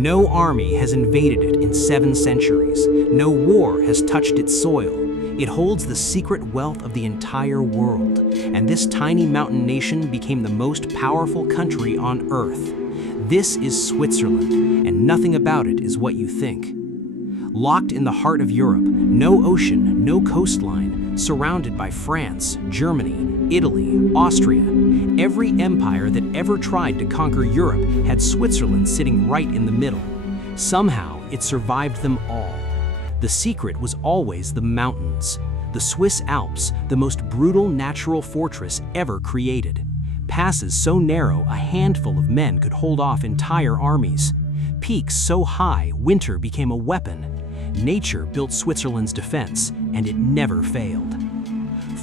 No army has invaded it in 7 centuries. No war has touched its soil. It holds the secret wealth of the entire world, and this tiny mountain nation became the most powerful country on Earth. This is Switzerland, and nothing about it is what you think. Locked in the heart of Europe, no ocean, no coastline, surrounded by France, Germany, Italy, Austria. Every empire that ever tried to conquer Europe had Switzerland sitting right in the middle. Somehow, it survived them all. The secret was always the mountains. The Swiss Alps, the most brutal natural fortress ever created. Passes so narrow, a handful of men could hold off entire armies. Peaks so high, winter became a weapon. Nature built Switzerland's defense, and it never failed.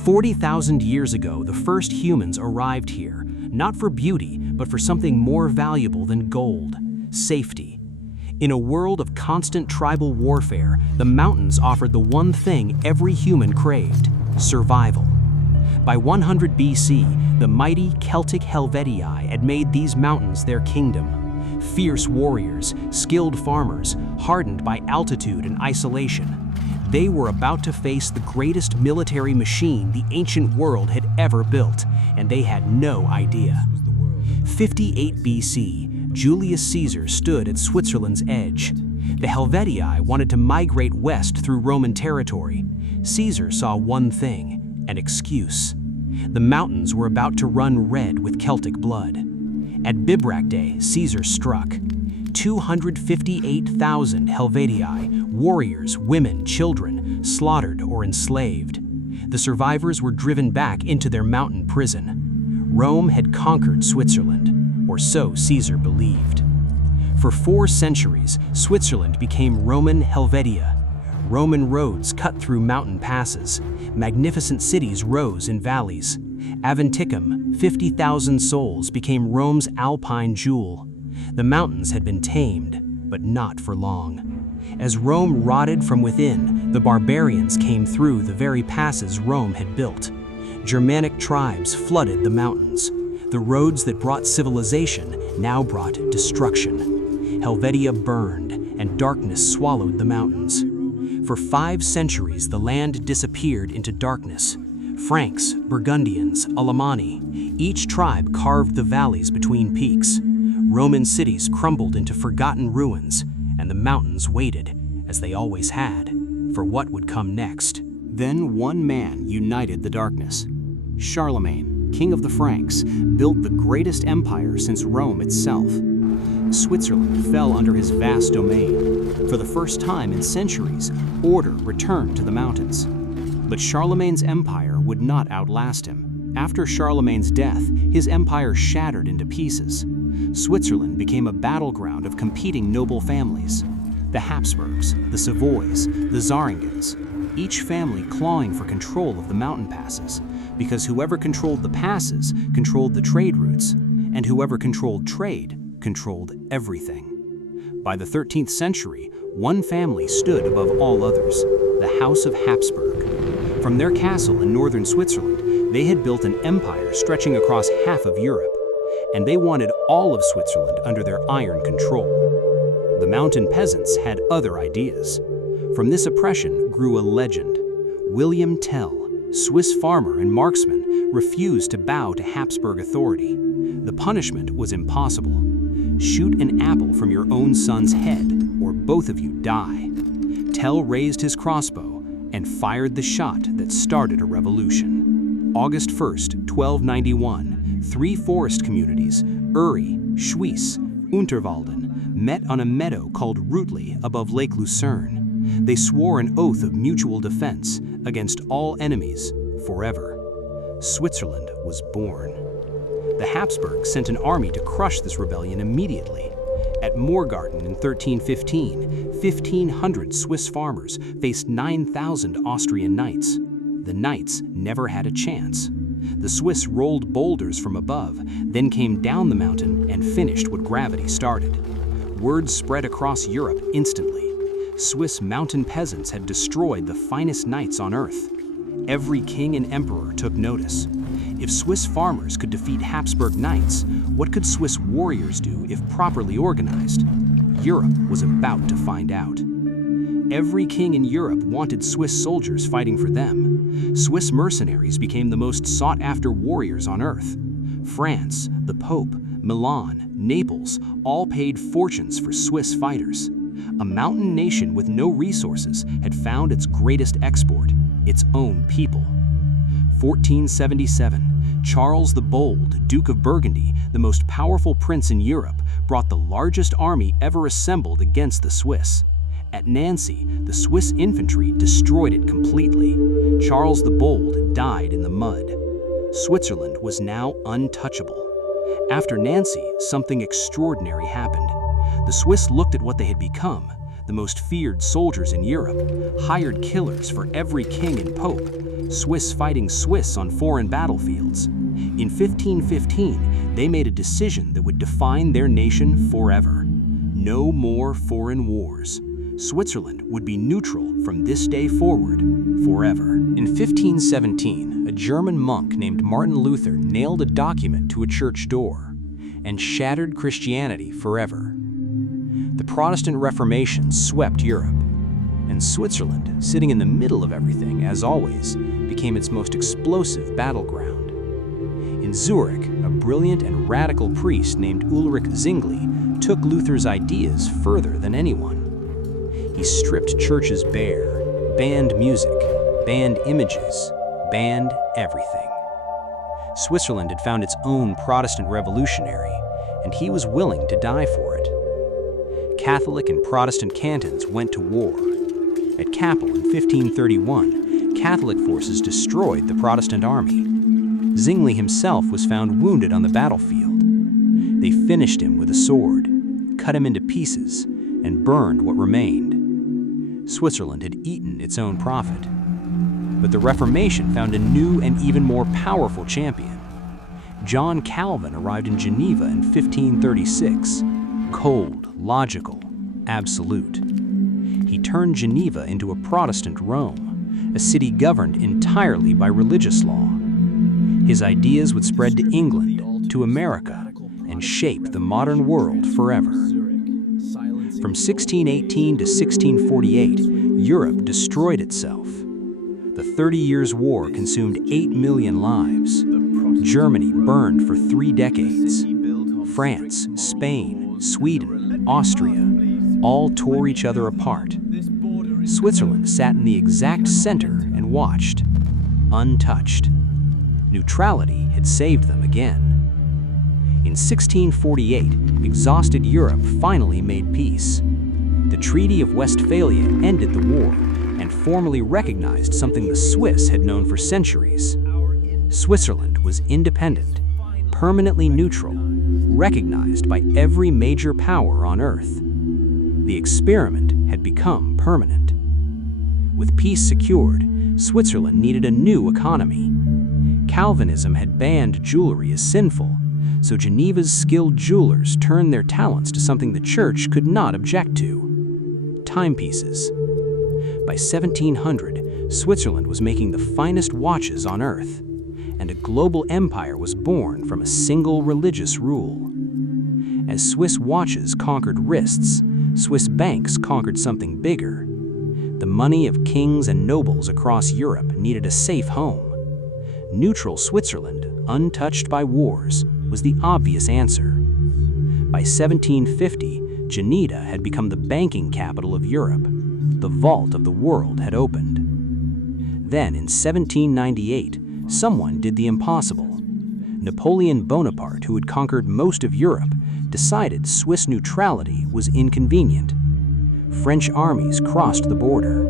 40,000 years ago, the first humans arrived here, not for beauty, but for something more valuable than gold: safety. In a world of constant tribal warfare, the mountains offered the one thing every human craved: survival. By 100 BC, the mighty Celtic Helvetii had made these mountains their kingdom. Fierce warriors, skilled farmers, hardened by altitude and isolation. They were about to face the greatest military machine the ancient world had ever built, and they had no idea. 58 BC, Julius Caesar stood at Switzerland's edge. The Helvetii wanted to migrate west through Roman territory. Caesar saw one thing: an excuse. The mountains were about to run red with Celtic blood. At Bivouac Day, Caesar struck. 258,000 Helvetii, warriors, women, children, slaughtered or enslaved. The survivors were driven back into their mountain prison. Rome had conquered Switzerland, or so Caesar believed. For 4 centuries, Switzerland became Roman Helvetia. Roman roads cut through mountain passes. Magnificent cities rose in valleys. Aventicum, 50,000 souls, became Rome's alpine jewel. The mountains had been tamed, but not for long. As Rome rotted from within, the barbarians came through the very passes Rome had built. Germanic tribes flooded the mountains. The roads that brought civilization now brought destruction. Helvetia burned, and darkness swallowed the mountains. For 5 centuries, the land disappeared into darkness. Franks, Burgundians, Alemanni, each tribe carved the valleys between peaks. Roman cities crumbled into forgotten ruins, and the mountains waited, as they always had, for what would come next. Then one man united the darkness. Charlemagne, king of the Franks, built the greatest empire since Rome itself. Switzerland fell under his vast domain. For the first time in centuries, order returned to the mountains. But Charlemagne's empire would not outlast him. After Charlemagne's death, his empire shattered into pieces. Switzerland became a battleground of competing noble families. The Habsburgs, the Savoys, the Zähringen, each family clawing for control of the mountain passes, because whoever controlled the passes controlled the trade routes, and whoever controlled trade controlled everything. By the 13th century, one family stood above all others: the House of Habsburg. From their castle in northern Switzerland, they had built an empire stretching across half of Europe, and they wanted all of Switzerland under their iron control. The mountain peasants had other ideas. From this oppression grew a legend. William Tell, Swiss farmer and marksman, refused to bow to Habsburg authority. The punishment was impossible. Shoot an apple from your own son's head, or both of you die. Tell raised his crossbow and fired the shot that started a revolution. August 1st, 1291, 3 forest communities, Uri, Schwyz, Unterwalden, met on a meadow called Rutli above Lake Lucerne. They swore an oath of mutual defense against all enemies forever. Switzerland was born. The Habsburgs sent an army to crush this rebellion immediately. At Morgarten in 1315, 1,500 Swiss farmers faced 9,000 Austrian knights. The knights never had a chance. The Swiss rolled boulders from above, then came down the mountain and finished what gravity started. Word spread across Europe instantly. Swiss mountain peasants had destroyed the finest knights on earth. Every king and emperor took notice. If Swiss farmers could defeat Habsburg knights, what could Swiss warriors do if properly organized? Europe was about to find out. Every king in Europe wanted Swiss soldiers fighting for them. Swiss mercenaries became the most sought-after warriors on earth. France, the Pope, Milan, Naples all paid fortunes for Swiss fighters. A mountain nation with no resources had found its greatest export, its own people. 1477, Charles the Bold, Duke of Burgundy, the most powerful prince in Europe, brought the largest army ever assembled against the Swiss. At Nancy, the Swiss infantry destroyed it completely. Charles the Bold died in the mud. Switzerland was now untouchable. After Nancy, something extraordinary happened. The Swiss looked at what they had become, the most feared soldiers in Europe, hired killers for every king and pope, Swiss fighting Swiss on foreign battlefields. In 1515, they made a decision that would define their nation forever. No more foreign wars. Switzerland would be neutral from this day forward, forever. In 1517, a German monk named Martin Luther nailed a document to a church door and shattered Christianity forever. The Protestant Reformation swept Europe, and Switzerland, sitting in the middle of everything, as always, became its most explosive battleground. In Zurich, a brilliant and radical priest named Ulrich Zwingli took Luther's ideas further than anyone. He stripped churches bare, banned music, banned images, banned everything. Switzerland had found its own Protestant revolutionary, and he was willing to die for it. Catholic and Protestant cantons went to war. At Kappel in 1531, Catholic forces destroyed the Protestant army. Zwingli himself was found wounded on the battlefield. They finished him with a sword, cut him into pieces, and burned what remained. Switzerland had eaten its own prophet. But the Reformation found a new and even more powerful champion. John Calvin arrived in Geneva in 1536, cold, logical, absolute. He turned Geneva into a Protestant Rome, a city governed entirely by religious law. His ideas would spread to England, to America, and shape the modern world forever. From 1618 to 1648, Europe destroyed itself. The 30 Years' War consumed 8 million lives. Germany burned for 3 decades. France, Spain, Sweden, Austria, all tore each other apart. Switzerland sat in the exact center and watched, untouched. Neutrality had saved them again. In 1648, exhausted Europe finally made peace. The Treaty of Westphalia ended the war and formally recognized something the Swiss had known for centuries. Switzerland was independent, permanently neutral, recognized by every major power on Earth. The experiment had become permanent. With peace secured, Switzerland needed a new economy. Calvinism had banned jewelry as sinful, so Geneva's skilled jewelers turned their talents to something the church could not object to: timepieces. By 1700, Switzerland was making the finest watches on Earth, and a global empire was born from a single religious rule. As Swiss watches conquered wrists, Swiss banks conquered something bigger. The money of kings and nobles across Europe needed a safe home. Neutral Switzerland, untouched by wars, was the obvious answer. By 1750, Geneva had become the banking capital of Europe. The vault of the world had opened. Then, in 1798, someone did the impossible. Napoleon Bonaparte, who had conquered most of Europe, decided Swiss neutrality was inconvenient. French armies crossed the border.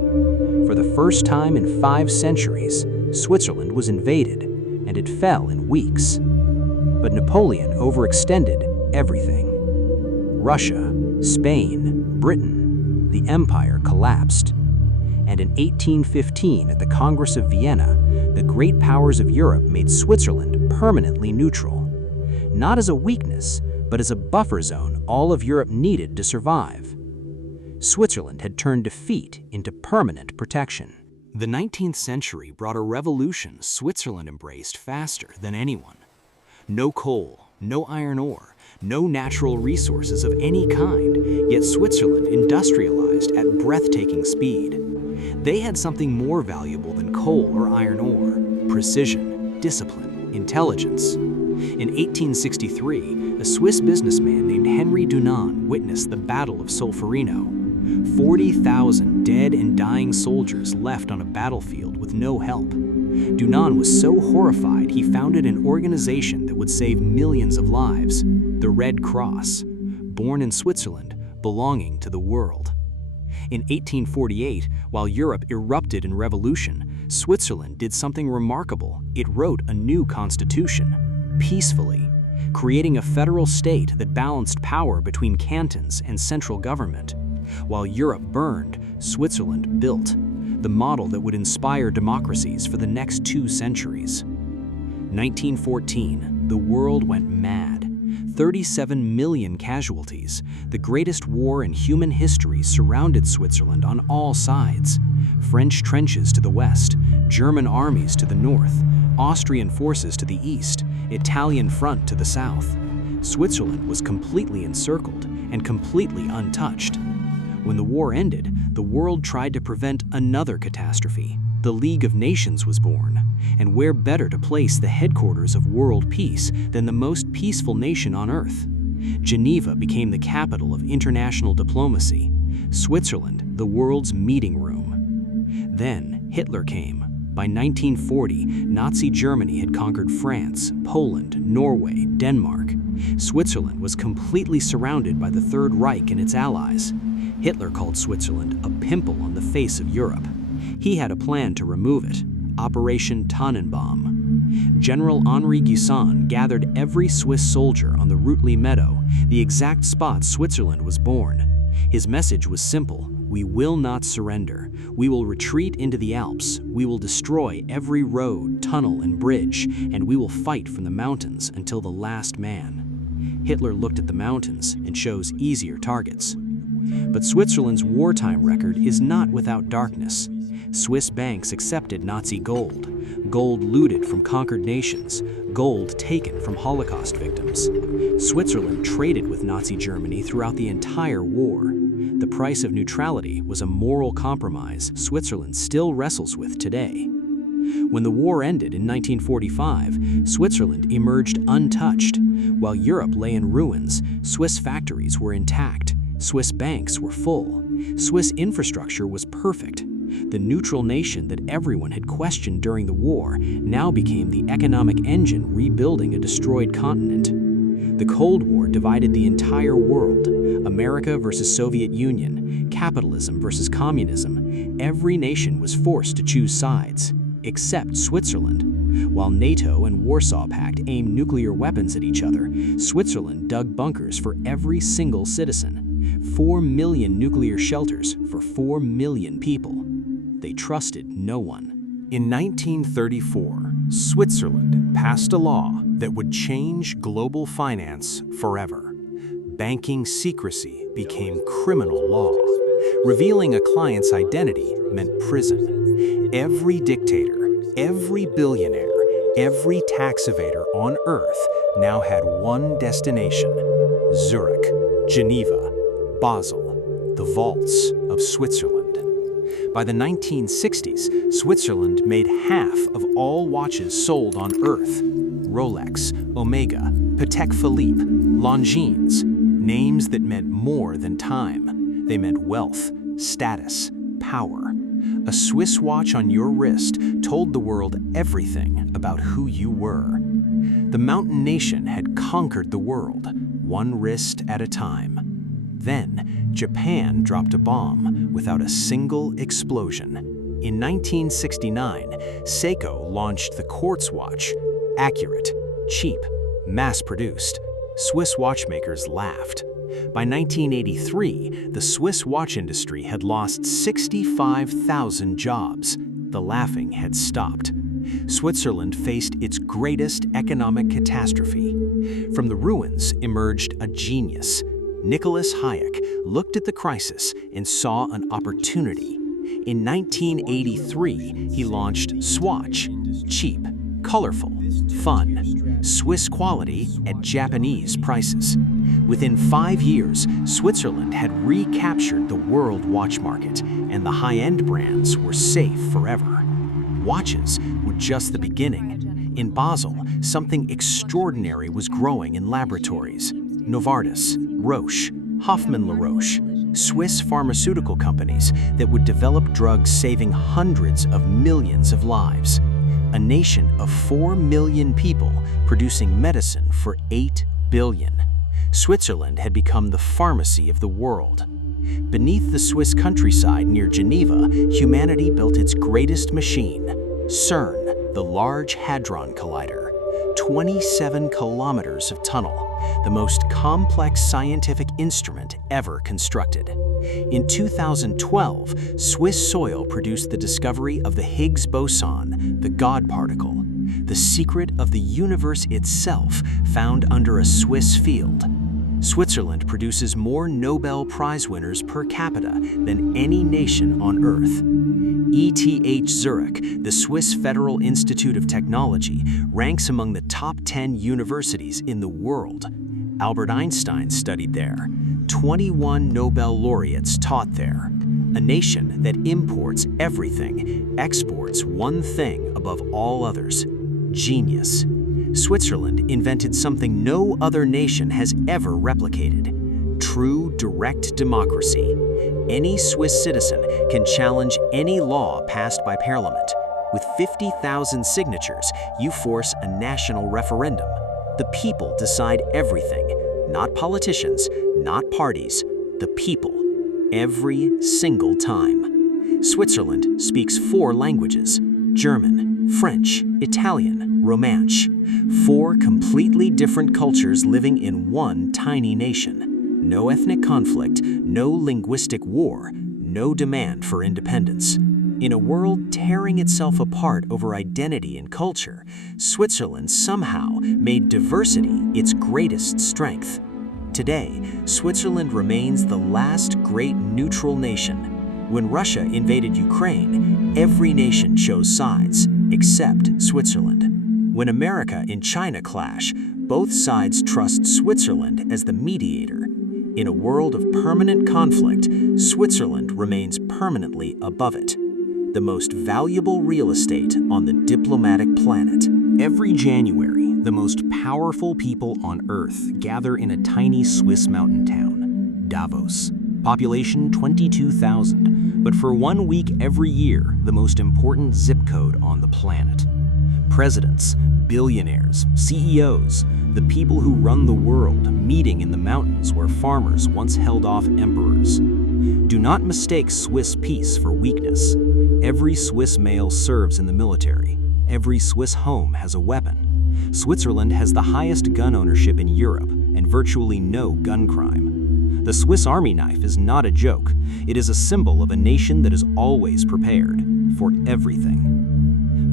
For the first time in 5 centuries, Switzerland was invaded, and it fell in weeks. But Napoleon overextended everything. Russia, Spain, Britain, the empire collapsed. And in 1815, at the Congress of Vienna, the great powers of Europe made Switzerland permanently neutral. Not as a weakness, but as a buffer zone all of Europe needed to survive. Switzerland had turned defeat into permanent protection. The 19th century brought a revolution Switzerland embraced faster than anyone. No coal, no iron ore, No natural resources of any kind, yet Switzerland industrialized at breathtaking speed. They had something more valuable than coal or iron ore: precision, discipline, intelligence. In 1863, a Swiss businessman named Henry Dunant witnessed the Battle of Solferino. 40,000 dead and dying soldiers left on a battlefield with no help. Dunant was so horrified he founded an organization that would save millions of lives, the Red Cross, born in Switzerland, belonging to the world. In 1848, while Europe erupted in revolution, Switzerland did something remarkable. It wrote a new constitution, peacefully, creating a federal state that balanced power between cantons and central government. While Europe burned, Switzerland built, the model that would inspire democracies for the next 2 centuries. 1914, the world went mad. 37 million casualties, the greatest war in human history, surrounded Switzerland on all sides. French trenches to the west, German armies to the north, Austrian forces to the east, Italian front to the south. Switzerland was completely encircled and completely untouched. When the war ended, the world tried to prevent another catastrophe. The League of Nations was born, and where better to place the headquarters of world peace than the most peaceful nation on earth? Geneva became the capital of international diplomacy, Switzerland the world's meeting room. Then Hitler came. By 1940, Nazi Germany had conquered France, Poland, Norway, Denmark. Switzerland was completely surrounded by the Third Reich and its allies. Hitler called Switzerland a pimple on the face of Europe. He had a plan to remove it, Operation Tannenbaum. General Henri Guisan gathered every Swiss soldier on the Rutli Meadow, the exact spot Switzerland was born. His message was simple: we will not surrender. We will retreat into the Alps. We will destroy every road, tunnel, and bridge, and we will fight from the mountains until the last man. Hitler looked at the mountains and chose easier targets. But Switzerland's wartime record is not without darkness. Swiss banks accepted Nazi gold, gold looted from conquered nations, gold taken from Holocaust victims. Switzerland traded with Nazi Germany throughout the entire war. The price of neutrality was a moral compromise Switzerland still wrestles with today. When the war ended in 1945, Switzerland emerged untouched. While Europe lay in ruins, Swiss factories were intact. Swiss banks were full. Swiss infrastructure was perfect. The neutral nation that everyone had questioned during the war now became the economic engine rebuilding a destroyed continent. The Cold War divided the entire world: America versus Soviet Union, capitalism versus communism. Every nation was forced to choose sides, except Switzerland. While NATO and Warsaw Pact aimed nuclear weapons at each other, Switzerland dug bunkers for every single citizen. 4 million nuclear shelters for 4 million people. They trusted no one. In 1934, Switzerland passed a law that would change global finance forever. Banking secrecy became criminal law. Revealing a client's identity meant prison. Every dictator, every billionaire, every tax evader on Earth now had one destination: Zurich, Geneva, Basel, the vaults of Switzerland. By the 1960s, Switzerland made half of all watches sold on Earth. Rolex, Omega, Patek Philippe, Longines, names that meant more than time. They meant wealth, status, power. A Swiss watch on your wrist told the world everything about who you were. The mountain nation had conquered the world, one wrist at a time. Then, Japan dropped a bomb without a single explosion. In 1969, Seiko launched the quartz watch. Accurate, cheap, mass-produced. Swiss watchmakers laughed. By 1983, the Swiss watch industry had lost 65,000 jobs. The laughing had stopped. Switzerland faced its greatest economic catastrophe. From the ruins emerged a genius. Nicholas Hayek looked at the crisis and saw an opportunity. In 1983, he launched Swatch, cheap, Colorful, fun, Swiss quality at Japanese prices. Within 5 years, Switzerland had recaptured the world watch market, and the high-end brands were safe forever. Watches were just the beginning. In Basel, something extraordinary was growing in laboratories. Novartis, Roche, Hoffmann-La Roche, Swiss pharmaceutical companies that would develop drugs saving hundreds of millions of lives. A nation of 4 million people producing medicine for 8 billion. Switzerland had become the pharmacy of the world. Beneath the Swiss countryside near Geneva, humanity built its greatest machine, CERN, the Large Hadron Collider. 27 kilometers of tunnel, the most complex scientific instrument ever constructed. In 2012, Swiss soil produced the discovery of the Higgs boson, the God particle, the secret of the universe itself found under a Swiss field. Switzerland produces more Nobel Prize winners per capita than any nation on Earth. ETH Zurich, the Swiss Federal Institute of Technology, ranks among the top 10 universities in the world. Albert Einstein studied there. 21 Nobel laureates taught there. A nation that imports everything, exports one thing above all others: genius. Switzerland invented something no other nation has ever replicated: true direct democracy. Any Swiss citizen can challenge any law passed by parliament. With 50,000 signatures, you force a national referendum. The people decide everything, not politicians, not parties, the people, every single time. Switzerland speaks 4 languages: German, French, Italian, Romansh. 4 completely different cultures living in one tiny nation. No ethnic conflict, no linguistic war, no demand for independence. In a world tearing itself apart over identity and culture, Switzerland somehow made diversity its greatest strength. Today, Switzerland remains the last great neutral nation. When Russia invaded Ukraine, every nation chose sides, except Switzerland. When America and China clash, both sides trust Switzerland as the mediator. In a world of permanent conflict, Switzerland remains permanently above it. The most valuable real estate on the diplomatic planet. Every January, the most powerful people on Earth gather in a tiny Swiss mountain town, Davos. Population 22,000, but for 1 week every year, the most important zip code on the planet. Presidents, billionaires, CEOs, the people who run the world meeting in the mountains where farmers once held off emperors. Do not mistake Swiss peace for weakness. Every Swiss male serves in the military. Every Swiss home has a weapon. Switzerland has the highest gun ownership in Europe and virtually no gun crime. The Swiss Army knife is not a joke. It is a symbol of a nation that is always prepared for everything.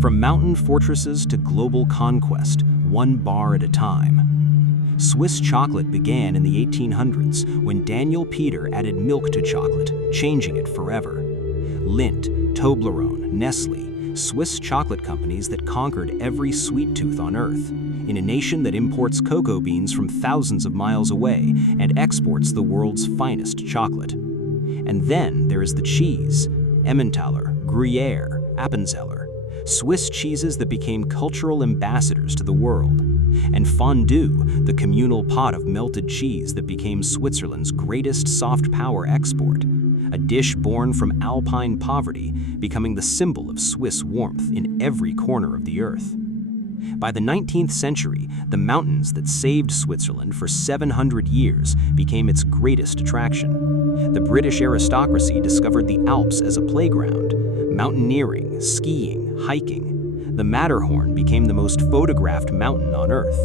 From mountain fortresses to global conquest, one bar at a time. Swiss chocolate began in the 1800s when Daniel Peter added milk to chocolate, changing it forever. Lindt, Toblerone, Nestle, Swiss chocolate companies that conquered every sweet tooth on Earth, in a nation that imports cocoa beans from thousands of miles away and exports the world's finest chocolate. And then there is the cheese: Emmentaler, Gruyere, Appenzeller. Swiss cheeses that became cultural ambassadors to the world. And fondue, the communal pot of melted cheese that became Switzerland's greatest soft power export. A dish born from alpine poverty, becoming the symbol of Swiss warmth in every corner of the earth. By the 19th century, the mountains that saved Switzerland for 700 years became its greatest attraction. The British aristocracy discovered the Alps as a playground. Mountaineering, skiing, hiking. The Matterhorn became the most photographed mountain on Earth.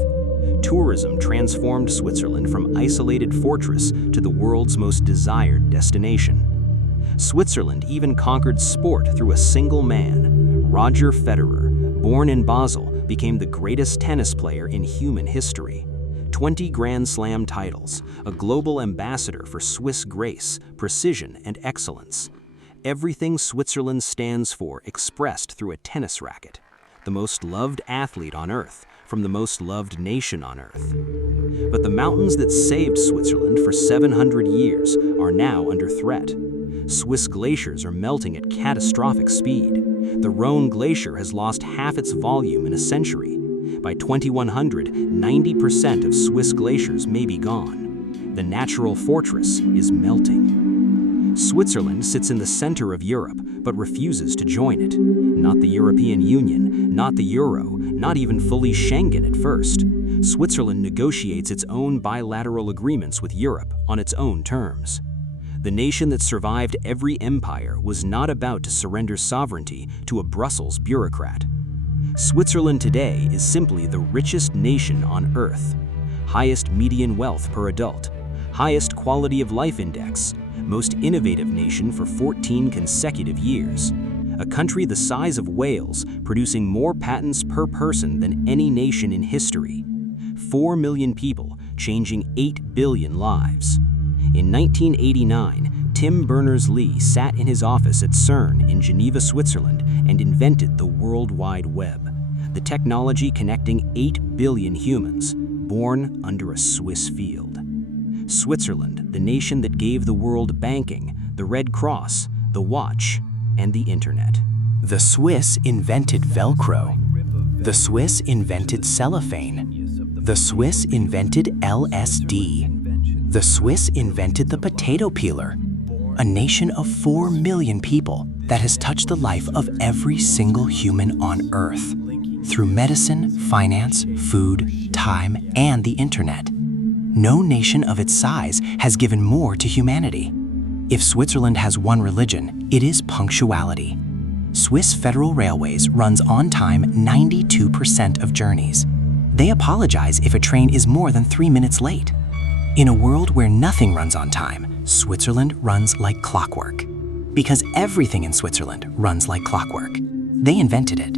Tourism transformed Switzerland from isolated fortress to the world's most desired destination. Switzerland even conquered sport through a single man. Roger Federer, born in Basel, became the greatest tennis player in human history. 20 Grand Slam titles, a global ambassador for Swiss grace, precision, and excellence. Everything Switzerland stands for expressed through a tennis racket. the most loved athlete on Earth from the most loved nation on Earth. But the mountains that saved Switzerland for 700 years are now under threat. Swiss glaciers are melting at catastrophic speed. The Rhone Glacier has lost half its volume in a century. By 2100, 90% of Swiss glaciers may be gone. The natural fortress is melting. Switzerland sits in the center of Europe, but refuses to join it. Not the European Union, not the Euro, not even fully Schengen at first. Switzerland negotiates its own bilateral agreements with Europe on its own terms. The nation that survived every empire was not about to surrender sovereignty to a Brussels bureaucrat. Switzerland today is simply the richest nation on Earth. Highest median wealth per adult, highest quality of life index, most innovative nation for 14 consecutive years. A country the size of Wales, producing more patents per person than any nation in history. 4 million people, changing 8 billion lives. In 1989, Tim Berners-Lee sat in his office at CERN in Geneva, Switzerland, and invented the World Wide Web, the technology connecting 8 billion humans, born under a Swiss field. Switzerland, the nation that gave the world banking, the Red Cross, the watch, and the internet. The Swiss invented Velcro. The Swiss invented cellophane. The Swiss invented LSD. The Swiss invented the potato peeler. A nation of 4 million people that has touched the life of every single human on Earth. Through medicine, finance, food, time, and the internet. No nation of its size has given more to humanity. If Switzerland has one religion, it is punctuality. Swiss Federal Railways runs on time 92% of journeys. They apologize if a train is more than 3 minutes late. In a world where nothing runs on time, Switzerland runs like clockwork. Because everything in Switzerland runs like clockwork. They invented it.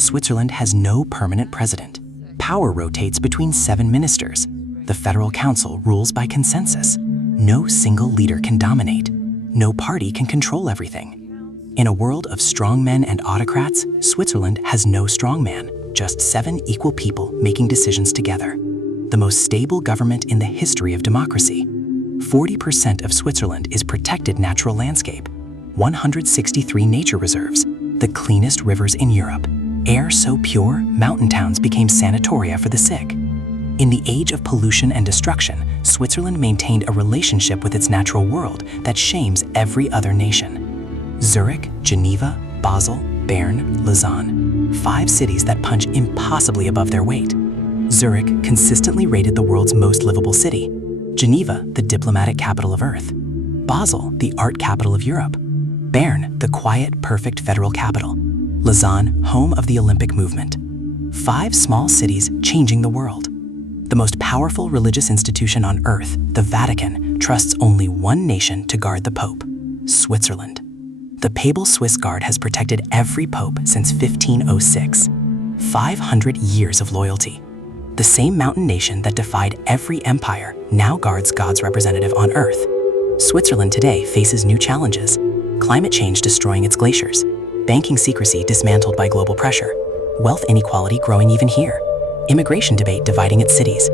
Switzerland has no permanent president. Power rotates between 7 ministers. The Federal Council rules by consensus. No single leader can dominate. No party can control everything. In a world of strongmen and autocrats, Switzerland has no strongman, just 7 equal people making decisions together. The most stable government in the history of democracy. 40% of Switzerland is protected natural landscape. 163 nature reserves, the cleanest rivers in Europe. Air so pure, mountain towns became sanatoria for the sick. In the age of pollution and destruction, Switzerland maintained a relationship with its natural world that shames every other nation. Zurich, Geneva, Basel, Bern, Lausanne. 5 cities that punch impossibly above their weight. Zurich, consistently rated the world's most livable city. Geneva, the diplomatic capital of Earth. Basel, the art capital of Europe. Bern, the quiet, perfect federal capital. Lausanne, home of the Olympic movement. 5 small cities changing the world. The most powerful religious institution on Earth, the Vatican, trusts only one nation to guard the Pope, Switzerland. The Papal Swiss Guard has protected every pope since 1506. 500 years of loyalty. The same mountain nation that defied every empire now guards God's representative on Earth. Switzerland today faces new challenges. Climate change destroying its glaciers. Banking secrecy dismantled by global pressure. Wealth inequality growing even here. Immigration debate dividing its cities.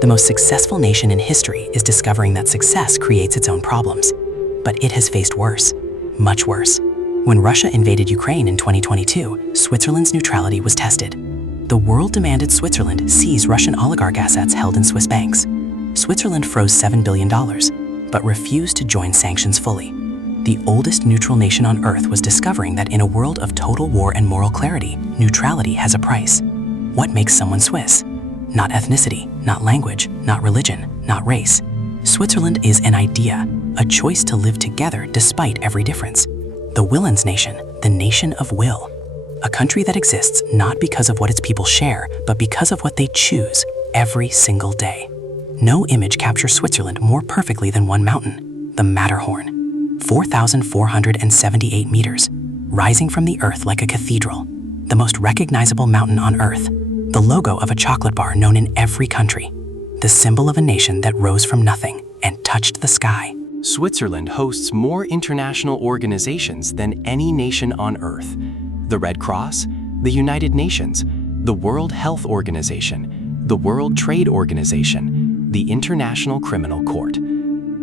The most successful nation in history is discovering that success creates its own problems. But it has faced worse. Much worse. When Russia invaded Ukraine in 2022, Switzerland's neutrality was tested. The world demanded Switzerland seize Russian oligarch assets held in Swiss banks. Switzerland froze $7 billion, but refused to join sanctions fully. The oldest neutral nation on Earth was discovering that in a world of total war and moral clarity, neutrality has a price. What makes someone Swiss? Not ethnicity, not language, not religion, not race. Switzerland is an idea, a choice to live together despite every difference. The Willens nation, the nation of will. A country that exists not because of what its people share, but because of what they choose every single day. No image captures Switzerland more perfectly than one mountain, the Matterhorn. 4,478 meters, rising from the earth like a cathedral. The most recognizable mountain on Earth. The logo of a chocolate bar known in every country. The symbol of a nation that rose from nothing and touched the sky. Switzerland hosts more international organizations than any nation on Earth. The Red Cross, the United Nations, the World Health Organization, the World Trade Organization, the International Criminal Court.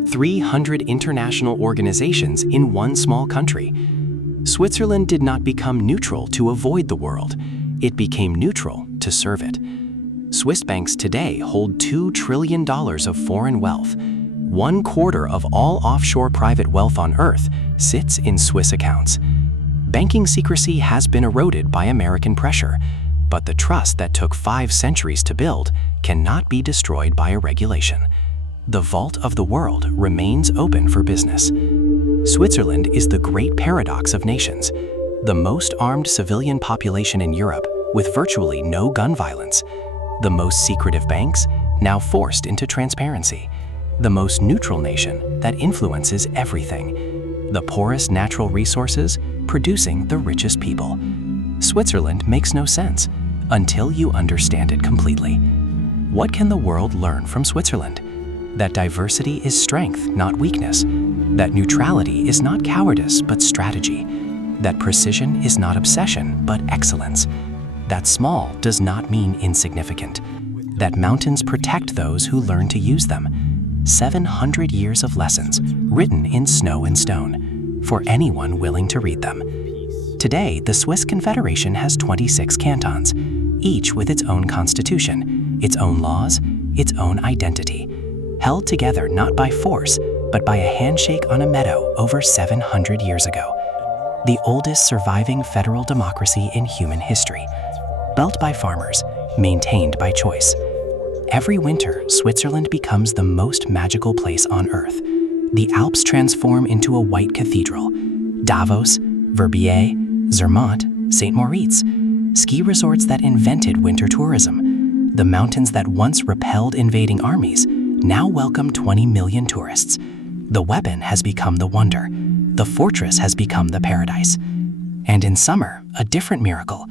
300 international organizations in one small country. Switzerland did not become neutral to avoid the world. It became neutral to serve it. Swiss banks today hold $2 trillion of foreign wealth. 1/4 of all offshore private wealth on Earth sits in Swiss accounts. Banking secrecy has been eroded by American pressure, but the trust that took 5 centuries to build cannot be destroyed by a regulation. The vault of the world remains open for business. Switzerland is the great paradox of nations, the most armed civilian population in Europe with virtually no gun violence, the most secretive banks now forced into transparency, the most neutral nation that influences everything, the poorest natural resources producing the richest people. Switzerland makes no sense until you understand it completely. What can the world learn from Switzerland? That diversity is strength, not weakness. That neutrality is not cowardice, but strategy. That precision is not obsession, but excellence. That small does not mean insignificant. That mountains protect those who learn to use them. 700 years of lessons written in snow and stone for anyone willing to read them. Today, the Swiss Confederation has 26 cantons, each with its own constitution, its own laws, its own identity, held together not by force, but by a handshake on a meadow over 700 years ago. The oldest surviving federal democracy in human history, built by farmers, maintained by choice. Every winter, Switzerland becomes the most magical place on Earth. The Alps transform into a white cathedral. Davos, Verbier, Zermatt, St. Moritz, ski resorts that invented winter tourism. The mountains that once repelled invading armies now welcome 20 million tourists. The weapon has become the wonder. The fortress has become the paradise. And in summer, a different miracle.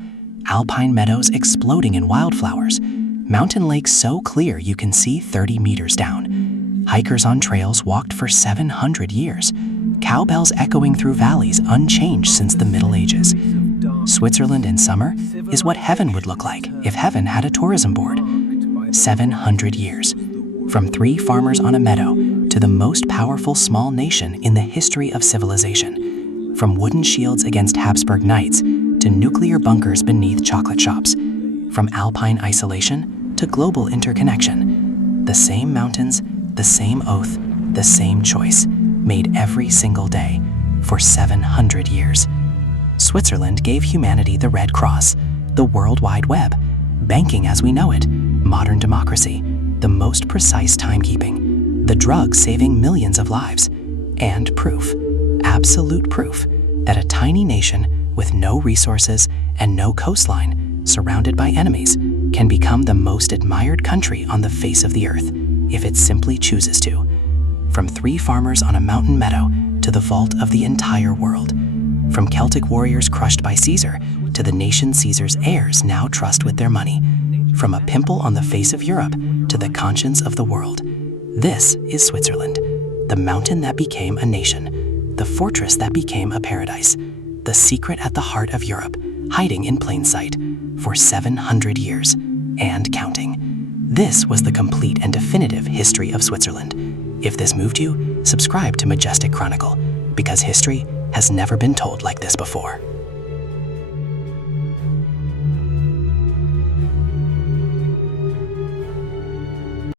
Alpine meadows exploding in wildflowers. Mountain lakes so clear you can see 30 meters down. Hikers on trails walked for 700 years. Cowbells echoing through valleys unchanged since the Middle Ages. Switzerland in summer is what heaven would look like if heaven had a tourism board. 700 years. From 3 farmers on a meadow to the most powerful small nation in the history of civilization. From wooden shields against Habsburg knights to nuclear bunkers beneath chocolate shops. From alpine isolation to global interconnection. The same mountains, the same oath, the same choice, made every single day for 700 years. Switzerland gave humanity the Red Cross, the World Wide Web, banking as we know it, modern democracy, the most precise timekeeping, the drug saving millions of lives, and proof, absolute proof, that a tiny nation with no resources and no coastline, surrounded by enemies, can become the most admired country on the face of the earth if it simply chooses to. From 3 farmers on a mountain meadow to the vault of the entire world. From Celtic warriors crushed by Caesar to the nation Caesar's heirs now trust with their money. From a pimple on the face of Europe to the conscience of the world. This is Switzerland, the mountain that became a nation, the fortress that became a paradise, the secret at the heart of Europe, hiding in plain sight for 700 years and counting. This was the complete and definitive history of Switzerland. If this moved you, subscribe to Majestic Chronicle, because history has never been told like this before.